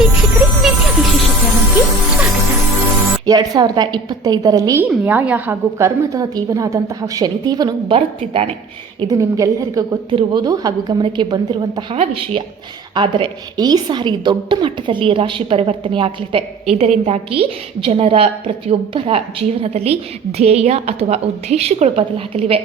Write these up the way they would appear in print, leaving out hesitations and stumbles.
ವೀಕ್ಷಕರೇ, ವಿದ್ಯಾ ವಿಶೇಷ ಚಾನಲ್ಗೆ ಸ್ವಾಗತ. 2025ರಲ್ಲಿ ನ್ಯಾಯ ಹಾಗೂ ಕರ್ಮದ ದೇವನಾದಂತಹ ಶನಿದೇವನು ಬರುತ್ತಿದ್ದಾನೆ. ಇದು ನಿಮಗೆಲ್ಲರಿಗೂ ಗೊತ್ತಿರುವುದು ಹಾಗೂ ಗಮನಕ್ಕೆ ಬಂದಿರುವಂತಹ ವಿಷಯ. ಆದರೆ ಈ ಸಾರಿ ದೊಡ್ಡ ಮಟ್ಟದಲ್ಲಿ ರಾಶಿ ಪರಿವರ್ತನೆ ಆಗಲಿದೆ. ಇದರಿಂದಾಗಿ ಜನರ ಪ್ರತಿಯೊಬ್ಬರ ಜೀವನದಲ್ಲಿ ಧ್ಯೇಯ ಅಥವಾ ಉದ್ದೇಶಗಳು ಬದಲಾಗಲಿವೆ.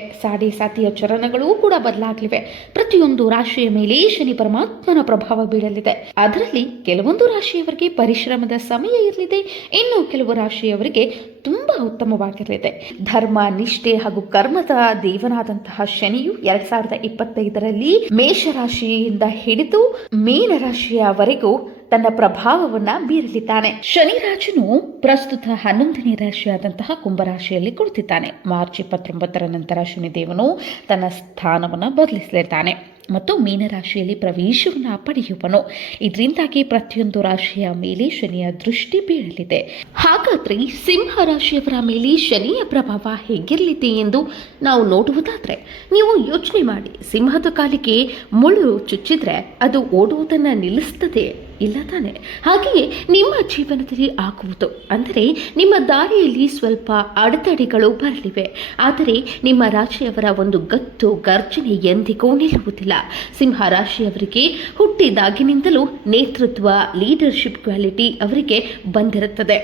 ಸಾತಿಯ ಚರಣಗಳೂ ಕೂಡ ಬದಲಾಗಲಿವೆ. ಪ್ರತಿಯೊಂದು ರಾಶಿಯ ಮೇಲೆ ಶನಿ ಪರಮಾತ್ಮನ ಪ್ರಭಾವ ಬೀಳಲಿದೆ. ಅದರಲ್ಲಿ ಕೆಲವೊಂದು ರಾಶಿಯವರಿಗೆ ಪರಿಶ್ರಮದ ಸಮಯ ಇರಲಿದೆ, ಇನ್ನು ಕೆಲವು ರಾಶಿಯವರಿಗೆ ತುಂಬಾ ಉತ್ತಮವಾಗಿರಲಿದೆ. ಧರ್ಮ, ನಿಷ್ಠೆ ಹಾಗೂ ಕರ್ಮದ ದೇವನಾದಂತಹ ಶನಿಯು 2025ರಲ್ಲಿ ಮೇಷರಾಶಿಯಿಂದ ಹಿಡಿದು ಮೀನ ರಾಶಿಯವರೆಗೂ ತನ್ನ ಪ್ರಭಾವವನ್ನ ಬೀರಲಿದ್ದಾನೆ. ಶನಿ ರಾಜನು ಪ್ರಸ್ತುತ 11ನೇ ರಾಶಿಯಾದಂತಹ ಕುಂಭರಾಶಿಯಲ್ಲಿ ಕುಳಿತಿದ್ದಾನೆ. ಮಾರ್ಚ್ 29ರ ನಂತರ ಶನಿದೇವನು ತನ್ನ ಸ್ಥಾನವನ್ನು ಬದಲಿಸಲಿದ್ದಾನೆ ಮತ್ತು ಮೀನರಾಶಿಯಲ್ಲಿ ಪ್ರವೇಶವನ್ನು ಪಡೆಯುವನು. ಇದರಿಂದಾಗಿ ಪ್ರತಿಯೊಂದು ರಾಶಿಯ ಮೇಲೆ ಶನಿಯ ದೃಷ್ಟಿ ಬೀಳಲಿದೆ. ಹಾಗಾದ್ರೆ ಸಿಂಹ ರಾಶಿಯವರ ಮೇಲೆ ಶನಿಯ ಪ್ರಭಾವ ಹೇಗಿರಲಿದೆ ಎಂದು ನಾವು ನೋಡುವುದಾದ್ರೆ, ನೀವು ಯೋಚನೆ ಮಾಡಿ, ಸಿಂಹದ ಕಾಲಿಗೆ ಮುಳ್ಳು ಚುಚ್ಚಿದ್ರೆ ಅದು ಓಡುವುದನ್ನು ನಿಲ್ಲಿಸ್ತದೆ ಇಲ್ಲ ತಾನೆ? ಹಾಗೆಯೇ ನಿಮ್ಮ ಜೀವನದಲ್ಲಿ ಆಗುವುದು ಅಂದರೆ ನಿಮ್ಮ ದಾರಿಯಲ್ಲಿ ಸ್ವಲ್ಪ ಅಡೆತಡೆಗಳು ಬರಲಿವೆ. ಆದರೆ ನಿಮ್ಮ ರಾಶಿಯವರ ಒಂದು ಗತ್ತು ಗರ್ಜನೆ ಎಂದಿಗೂ ನಿಲ್ಲುವುದಿಲ್ಲ. ಸಿಂಹ ರಾಶಿಯವರಿಗೆ ಹುಟ್ಟಿದಾಗಿನಿಂದಲೂ ನೇತೃತ್ವ, ಲೀಡರ್ಶಿಪ್ ಕ್ವಾಲಿಟಿ ಅವರಿಗೆ ಬಂದಿರುತ್ತದೆ.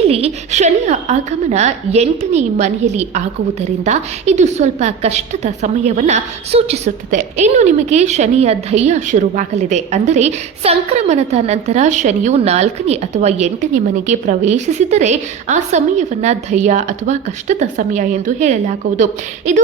ಇಲ್ಲಿ ಶನಿಯ ಆಗಮನ 8ನೇ ಮನೆಯಲ್ಲಿ ಆಗುವುದರಿಂದ ಇದು ಸ್ವಲ್ಪ ಕಷ್ಟದ ಸಮಯವನ್ನ ಸೂಚಿಸುತ್ತದೆ. ಇನ್ನು ನಿಮಗೆ ಶನಿಯ ದಯ್ಯ ಶುರುವಾಗಲಿದೆ. ಅಂದರೆ ಸಂಕ್ರಮಣದ ನಂತರ ಶನಿಯು 4ನೇ ಅಥವಾ 8ನೇ ಮನೆಗೆ ಪ್ರವೇಶಿಸಿದರೆ ಆ ಸಮಯವನ್ನ ದಯ್ಯ ಅಥವಾ ಕಷ್ಟದ ಸಮಯ ಎಂದು ಹೇಳಲಾಗುವುದು. ಇದು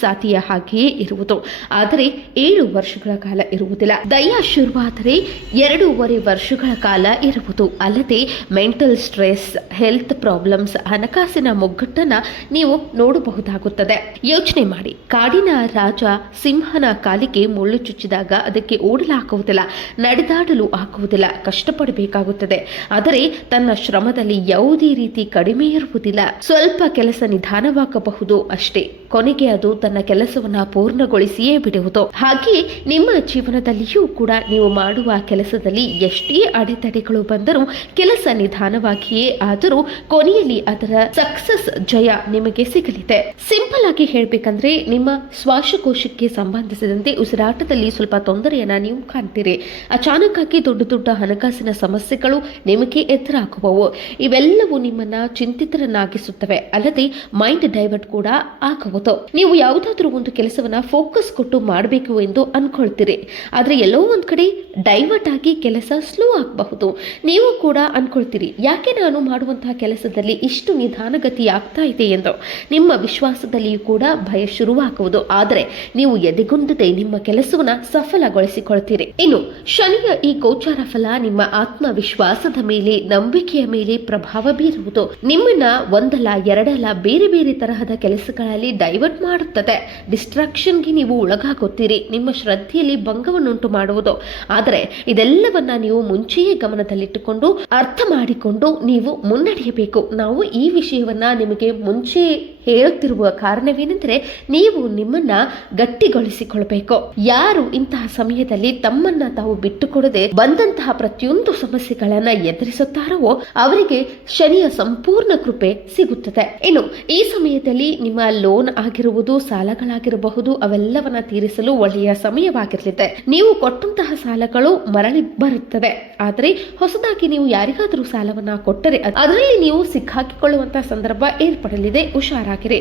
ಸಾತಿಯ ಹಾಗೆಯೇ ಇರುವುದು. ಆದರೆ 7 ವರ್ಷಗಳ ಕಾಲ ಇರುವುದಿಲ್ಲ. ದಯ್ಯ ಶುರುವಾದರೆ 2.5 ವರ್ಷಗಳ ಕಾಲ ಇರುವುದು. ಅಲ್ಲದೆ ಮೆಂಟಲ್ ಸ್ಟ್ರೆಸ್, ಹೆಲ್ತ್ ಪ್ರಾಬ್ಲಮ್ಸ್, ಹಣಕಾಸಿನ ಮುಗ್ಗಟ್ಟನ್ನ ನೀವು ನೋಡಬಹುದಾಗುತ್ತದೆ. ಯೋಚನೆ ಮಾಡಿ, ಕಾಡಿನ ರಾಜ ಸಿಂಹನ ಕಾಲಿಗೆ ಮುಳ್ಳು ಚುಚ್ಚಿದಾಗ ಅದಕ್ಕೆ ಓಡಲಾಗುವುದಿಲ್ಲ, ನಡೆದಾಡಲು ಆಗುವುದಿಲ್ಲ, ಕಷ್ಟಪಡಬೇಕಾಗುತ್ತದೆ. ಆದರೆ ತನ್ನ ಶ್ರಮದಲ್ಲಿ ಯಾವುದೇ ರೀತಿ ಕಡಿಮೆ ಇರುವುದಿಲ್ಲ. ಸ್ವಲ್ಪ ಕೆಲಸ ನಿಧಾನವಾಗಬಹುದು ಅಷ್ಟೇ, ಕೊನೆಗೆ ಅದು ತನ್ನ ಕೆಲಸವನ್ನ ಪೂರ್ಣಗೊಳಿಸಿಯೇ ಬಿಡುವುದು. ಹಾಗೆಯೇ ನಿಮ್ಮ ಜೀವನದಲ್ಲಿಯೂ ಕೂಡ ನೀವು ಮಾಡುವ ಕೆಲಸದಲ್ಲಿ ಎಷ್ಟೇ ಅಡೆತಡೆಗಳು ಬಂದರೂ ಕೆಲಸ ನಿಧಾನವಾಗಿಯೇ ಆದರೂ ಕೊನೆಯಲ್ಲಿ ಅದರ ಸಕ್ಸಸ್, ಜಯ ನಿಮಗೆ ಸಿಗಲಿದೆ. ಸಿಂಪಲ್ ಆಗಿ ಹೇಳ್ಬೇಕಂದ್ರೆ, ನಿಮ್ಮ ಶ್ವಾಸಕೋಶಕ್ಕೆ ಸಂಬಂಧಿಸಿದಂತೆ ಉಸಿರಾಟದಲ್ಲಿ ಸ್ವಲ್ಪ ತೊಂದರೆಯನ್ನ ನೀವು ಕಾಣ್ತೀರಿ. ಅಚಾನಕ್ ಆಗಿ ದೊಡ್ಡ ಹಣಕಾಸಿನ ಸಮಸ್ಯೆಗಳು ನಿಮಗೆ ಎದುರಾಗುವವು. ಇವೆಲ್ಲವೂ ನಿಮ್ಮನ್ನ ಚಿಂತಿತರನ್ನಾಗಿಸುತ್ತವೆ. ಅಲ್ಲದೆ ಮೈಂಡ್ ಡೈವರ್ಟ್ ಕೂಡ ಆಗುವುದು. ನೀವು ಯಾವುದಾದ್ರೂ ಒಂದು ಕೆಲಸವನ್ನ ಫೋಕಸ್ ಕೊಟ್ಟು ಮಾಡಬೇಕು ಎಂದು ಅನ್ಕೊಳ್ತೀರಿ. ಆದ್ರೆ ಎಲ್ಲೋ ಒಂದ್ ಕಡೆ ಡೈವರ್ಟ್ ಆಗಿ ಕೆಲಸ ಸ್ಲೋ ಆಗಬಹುದು. ನೀವು ಕೂಡ ಅನ್ಕೊಳ್ತೀರಿ, ಯಾಕೆ ನಾನು ಮಾಡುವಂತಹ ಕೆಲಸದಲ್ಲಿ ಇಷ್ಟು ನಿಧಾನಗತಿ ಆಗ್ತಾ ಇದೆ ಎಂದು. ನಿಮ್ಮ ವಿಶ್ವಾಸದಲ್ಲಿಯೂ ಕೂಡ ಭಯ ಶುರುವಾಗುವುದು. ಆದರೆ ನೀವು ಎದೆಗುಂದದೆ ನಿಮ್ಮ ಕೆಲಸವನ್ನ ಸಫಲಗೊಳಿಸಿಕೊಳ್ತೀರಿ. ಇನ್ನು ಶನಿಯ ಈ ಗೋಚಾರ ಫಲ ನಿಮ್ಮ ಆತ್ಮವಿಶ್ವಾಸದ ಮೇಲೆ, ನಂಬಿಕೆಯ ಮೇಲೆ ಪ್ರಭಾವ ಬೀರುವುದು. ನಿಮ್ಮನ್ನ ಒಂದಲ್ಲ ಎರಡಲ್ಲ ಬೇರೆ ಬೇರೆ ತರಹದ ಕೆಲಸಗಳಲ್ಲಿ ಡೈವರ್ಟ್ ಮಾಡುತ್ತದೆ. ಡಿಸ್ಟ್ರಾಕ್ಷನ್ಗೆ ನೀವು ಒಳಗಾಗುತ್ತೀರಿ. ನಿಮ್ಮ ಶ್ರದ್ಧೆಯಲ್ಲಿ ಭಂಗವನ್ನುಂಟು ಮಾಡುವುದು. ಆದರೆ ಇದೆಲ್ಲವನ್ನ ನೀವು ಮುಂಚೆಯೇ ಗಮನದಲ್ಲಿಟ್ಟುಕೊಂಡು ಅರ್ಥ ಮಾಡಿಕೊಂಡು ನೀವು ಮುನ್ನಡೆಯಬೇಕು. ನಾವು ಈ ವಿಷಯವನ್ನ ನಿಮಗೆ ಮುಂಚೆ ಹೇಳುತ್ತಿರುವ ಕಾರಣವೇನೆಂದರೆ, ನೀವು ನಿಮ್ಮನ್ನ ಗಟ್ಟಿಗೊಳಿಸಿಕೊಳ್ಬೇಕು. ಯಾರು ಇಂತಹ ಸಮಯದಲ್ಲಿ ತಮ್ಮನ್ನ ತಾವು ಬಿಟ್ಟುಕೊಡದೆ ಬಂದಂತಹ ಪ್ರತಿಯೊಂದು ಸಮಸ್ಯೆಗಳನ್ನ ಎದುರಿಸುತ್ತಾರೋ ಅವರಿಗೆ ಶನಿಯ ಸಂಪೂರ್ಣ ಕೃಪೆ ಸಿಗುತ್ತದೆ. ಇನ್ನು ಈ ಸಮಯದಲ್ಲಿ ನಿಮ್ಮ ಲೋನ್ ಆಗಿರುವುದು, ಸಾಲಗಳಾಗಿರಬಹುದು, ಅವೆಲ್ಲವನ್ನ ತೀರಿಸಲು ಒಳ್ಳೆಯ ಸಮಯವಾಗಿರಲಿದೆ. ನೀವು ಕೊಟ್ಟಂತಹ ಸಾಲಗಳು ಮರಳಿ ಬರುತ್ತವೆ. ಆದರೆ ಹೊಸದಾಗಿ ನೀವು ಯಾರಿಗಾದರೂ ಸಾಲವನ್ನ ಕೊಟ್ಟರೆ ಅದರಲ್ಲಿ ನೀವು ಸಿಕ್ಕಾಕಿಕೊಳ್ಳುವಂತಹ ಸಂದರ್ಭ ಏರ್ಪಡಲಿದೆ. ಹುಷಾರಾಗಿರಿ.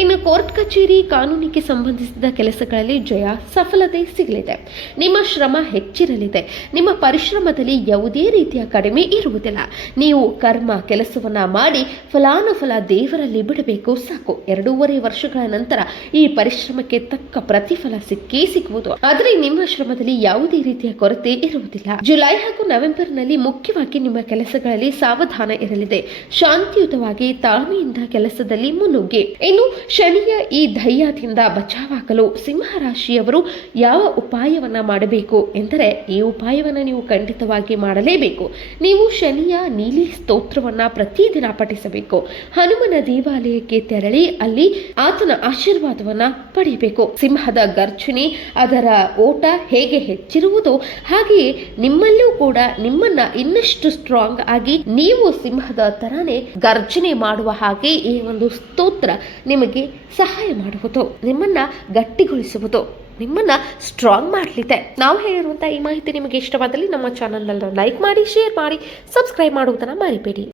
ಇನ್ನು ಕೋರ್ಟ್ ಕಚೇರಿ, ಕಾನೂನಿಗೆ ಸಂಬಂಧಿಸಿದ ಕೆಲಸಗಳಲ್ಲಿ ಜಯ, ಸಫಲತೆ ಸಿಗಲಿದೆ. ನಿಮ್ಮ ಶ್ರಮ ಹೆಚ್ಚಿರಲಿದೆ. ನಿಮ್ಮ ಪರಿಶ್ರಮದಲ್ಲಿ ಯಾವುದೇ ರೀತಿಯ ಕಡಿಮೆ ಇರುವುದಿಲ್ಲ. ನೀವು ಕರ್ಮ ಕೆಲಸವನ್ನ ಮಾಡಿ ಫಲಾನುಫಲ ದೇವರಲ್ಲಿ ಬಿಡಬೇಕು, ಸಾಕು. 2.5 ವರ್ಷಗಳ ನಂತರ ಈ ಪರಿಶ್ರಮಕ್ಕೆ ತಕ್ಕ ಪ್ರತಿಫಲ ಸಿಕ್ಕೇ ಸಿಗುವುದು. ಆದರೆ ನಿಮ್ಮ ಶ್ರಮದಲ್ಲಿ ಯಾವುದೇ ರೀತಿಯ ಕೊರತೆ ಇರುವುದಿಲ್ಲ. ಜುಲೈ ಹಾಗೂ ನವೆಂಬರ್ನಲ್ಲಿ ಮುಖ್ಯವಾಗಿ ನಿಮ್ಮ ಕೆಲಸಗಳಲ್ಲಿ ಸಾವಧಾನ ಇರಲಿದೆ. ಶಾಂತಿಯುತವಾಗಿ ತಾಳ್ಮೆಯಿಂದ ಕೆಲಸದಲ್ಲಿ ಮುನ್ನುಗ್ಗಿ. ಬಗ್ಗೆ. ಇನ್ನು ಶನಿಯ ಈ ದಯ್ಯದಿಂದ ಬಚಾವಾಗಲು ಸಿಂಹ ರಾಶಿಯವರು ಯಾವ ಉಪಾಯವನ್ನ ಮಾಡಬೇಕು ಎಂದರೆ, ಈ ಉಪಾಯವನ್ನು ನೀವು ಖಂಡಿತವಾಗಿ ಮಾಡಲೇಬೇಕು. ನೀವು ಶನಿಯ ನೀಲಿ ಸ್ತೋತ್ರವನ್ನ ಪ್ರತಿದಿನ ಪಠಿಸಬೇಕು. ಹನುಮನ ದೇವಾಲಯಕ್ಕೆ ತೆರಳಿ ಅಲ್ಲಿ ಆತನ ಆಶೀರ್ವಾದವನ್ನ ಪಡೆಯಬೇಕು. ಸಿಂಹದ ಗರ್ಜನೆ, ಅದರ ಓಟ ಹೇಗೆ ಹೆಚ್ಚಿರುವುದೋ ಹಾಗೆಯೇ ನಿಮ್ಮಲ್ಲೂ ಕೂಡ ನಿಮ್ಮನ್ನ ಇನ್ನಷ್ಟು ಸ್ಟ್ರಾಂಗ್ ಆಗಿ ನೀವು ಸಿಂಹದ ತರಾನೇ ಗರ್ಜನೆ ಮಾಡುವ ಹಾಗೆ ಈ ಒಂದು ಸ್ತೋತ್ರ ನಿಮಗೆ ಸಹಾಯ ಮಾಡುವುದು, ನಿಮ್ಮನ್ನ ಗಟ್ಟಿಗೊಳಿಸುವುದು, ನಿಮ್ಮನ್ನ ಸ್ಟ್ರಾಂಗ್ ಮಾಡಲಿದೆ. ನಾವು ಹೇಳಿರುವಂತಹ ಈ ಮಾಹಿತಿ ನಿಮಗೆ ಇಷ್ಟವಾದಲ್ಲಿ ನಮ್ಮ ಚಾನಲ್ ಲೈಕ್ ಮಾಡಿ, ಶೇರ್ ಮಾಡಿ, ಸಬ್ಸ್ಕ್ರೈಬ್ ಮಾಡುವುದನ್ನು ಮರಿಬೇಡಿ.